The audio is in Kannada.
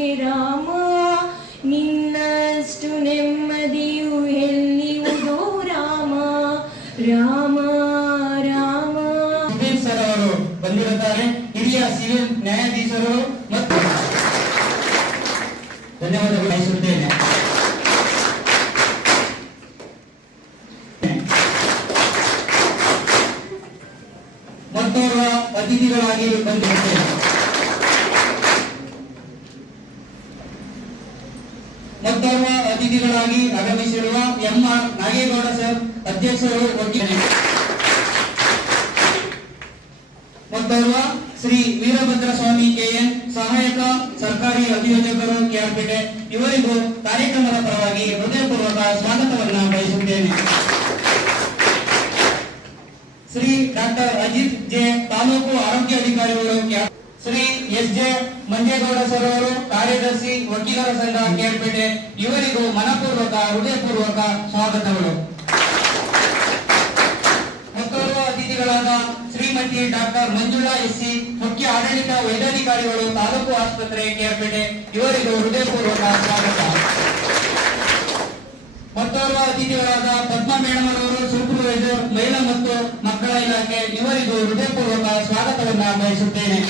ಲೋಕಕ್ಕೆ ರಾಮ, ನಿನ್ನಷ್ಟು ನೆಮ್ಮದಿಯು ಎಲ್ಲಿಯುವುದೋ ರಾಮ ರಾಮ ರಾಮ. ಸುಧೀರ್ ಸರ್ ಅವರು ಬಂದಿರುತ್ತಾರೆ. ಹಿರಿಯ ಸಿವಿಲ್ ನ್ಯಾಯಾಧೀಶರು ಮತ್ತು ಧನ್ಯವಾದಗಳು ಬಯಸುತ್ತೇನೆ. ಮತ್ತೋರ್ವ ಅತಿಥಿಗಳಾಗಿ ಬಂದಿರುತ್ತೇನೆ. ಮತ್ತೋರ್ವ ಅತಿಥಿಗಳಾಗಿ ಆಗಮಿಸಿರುವ ಎಂ.ಆರ್. ನಾಗೇಗೌಡ ಸರ್, ಅಧ್ಯಕ್ಷರು ಒಟ್ಟಿಗೆ. ಮತ್ತೋರ್ವ ಶ್ರೀ ವೀರಭದ್ರ ಸ್ವಾಮಿ ಕೆಎನ್, ಸಹಾಯಕ ಸರ್ಕಾರಿ ಅಭಿಯೋಜಕರು ಕೆಆರ್ಪೇಟೆ, ಇವರಿಗೂ ಕಾರ್ಯಕ್ರಮದ ಪರವಾಗಿ ಹೃದಯಪೂರ್ವಕ ಸ್ವಾಗತವನ್ನು ಬಯಸುತ್ತೇನೆ. ಶ್ರೀ ಡಾಕ್ಟರ್ ಅಜಿತ್ ಜೆ, ತಾಲೂಕು ಆರೋಗ್ಯಾಧಿಕಾರಿಗಳು, Shri S J Manjegowda sir ಅವರು, ಕಾರ್ಯದರ್ಶಿ ವಕೀಲರ ಸಂಘ ಕೆಆರ್ಪೇಟೆ, ಇವರಿಗೂ ಮನಪೂರ್ವಕ ಹೃದಯಪೂರ್ವಕ ಸ್ವಾಗತಗಳು. ಮತ್ತೋರ್ವ ಅತಿಥಿಗಳಾದ ಶ್ರೀಮತಿ ಡಾಕ್ಟರ್ ಮಂಜುಳಾ ಎಸ್ಸಿ, ಮುಖ್ಯ ಆಡಳಿತ ವೈದ್ಯಾಧಿಕಾರಿಗಳು, ತಾಲೂಕು ಆಸ್ಪತ್ರೆ ಕೆಆರ್ಪೇಟೆ, ಇವರಿಗೂ ಹೃದಯಪೂರ್ವಕ ಸ್ವಾಗತ. ಮತ್ತೋರ್ವ ಅತಿಥಿಗಳಾದ ಪದ್ಮಾ ಮೇಡಮ್ ಅವರು, ಸೂಪರ್ವೈಸರ್ ಮಹಿಳಾ ಮತ್ತು ಮಕ್ಕಳ ಇಲಾಖೆ, ಇವರಿಗೂ ಹೃದಯಪೂರ್ವಕ ಸ್ವಾಗತವನ್ನು ಬಯಸುತ್ತೇನೆ.